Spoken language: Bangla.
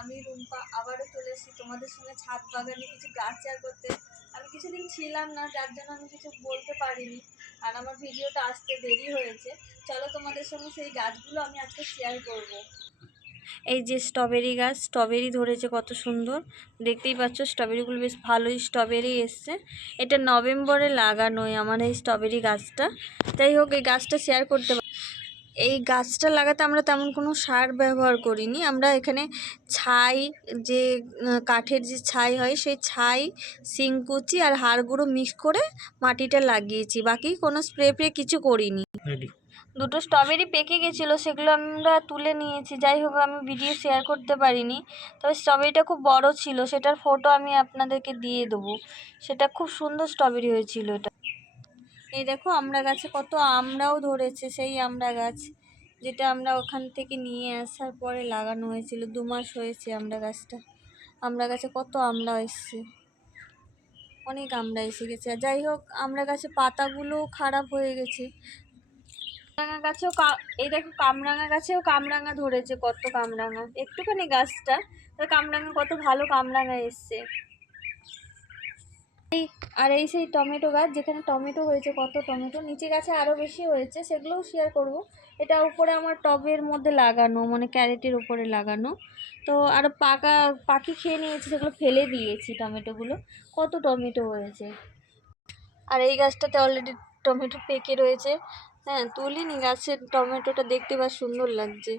আমি রুম্পা আবারও চলে এসেছি তোমাদের সঙ্গে ছাদ বাগানে কিছু গাছ শেয়ার করতে। আমি কিছুদিন ছিলাম না, যার জন্য আমি কিছু বলতে পারিনি, আর আমার ভিডিওটা আসতে দেরি হয়েছে। চলো তোমাদের সঙ্গে সেই গাছগুলো আমি আজকে শেয়ার করব। এই যে স্ট্রবেরি গাছ, স্ট্রবেরি ধরেছে কত সুন্দর, দেখতেই পাচ্ছ স্ট্রবেরিগুলো বেশ ভালোই স্ট্রবেরি এসছে। এটা নভেম্বরে লাগানোই আমার এই স্ট্রবেরি গাছটা। যাই হোক, এই গাছটা শেয়ার করতে, এই গাছটা লাগাতে আমরা তেমন কোনো সার ব্যবহার করিনি। আমরা এখানে ছাই, যে কাঠের যে ছাই হয়, সেই ছাই, শিংকুচি আর হাড় গুঁড়ো মিক্স করে মাটিটা লাগিয়েছি, বাকি কোনো স্প্রে কিছু করিনি। দুটো স্ট্রবেরি পেকে গেছিলো, সেগুলো আমরা তুলে নিয়েছি। যাই হোক, আমি ভিডিও শেয়ার করতে পারিনি, তবে স্ট্রবেরিটা খুব বড় ছিল, সেটার ফটো আমি আপনাদেরকে দিয়ে দেবো। সেটা খুব সুন্দর স্ট্রবেরি হয়েছিল এটা। এই দেখো আমড়া গাছে কত আমড়াও ধরেছে, সেই আমড়া গাছ যেটা আমরা ওখান থেকে নিয়ে আসার পরে লাগানো হয়েছিল। 2 মাস হয়েছে আমড়া গাছটা। আমড়া গাছে কত আমড়া এসছে, অনেক আমড়া এসে গেছে। আর যাই হোক, আমড়া গাছে পাতাগুলো খারাপ হয়ে গেছে। কামরাঙা গাছেও এই দেখো, কামরাঙা গাছেও কামরাঙা ধরেছে, কত কামরাঙা, একটুখানি গাছটা কামরাঙা, কত ভালো কামরাঙা এসছে। আর এই সেই টমেটো গাছ, যেখানে টমেটো হয়েছে, কত টমেটো, নিচে গাছে আরও বেশি হয়েছে, সেগুলোও শেয়ার করব। এটা উপরে আমার টবের মধ্যে লাগানো, মানে ক্যারেটের উপরে লাগানো। তো আর পাখি খেয়ে নিয়েছে, সেগুলো ফেলে দিয়েছি টমেটোগুলো। কত টমেটো হয়েছে। আর এই গাছটাতে অলরেডি টমেটো পেকে রয়েছে। হ্যাঁ, তুলিনি, গাছের টমেটোটা দেখতে বেশ সুন্দর লাগছে।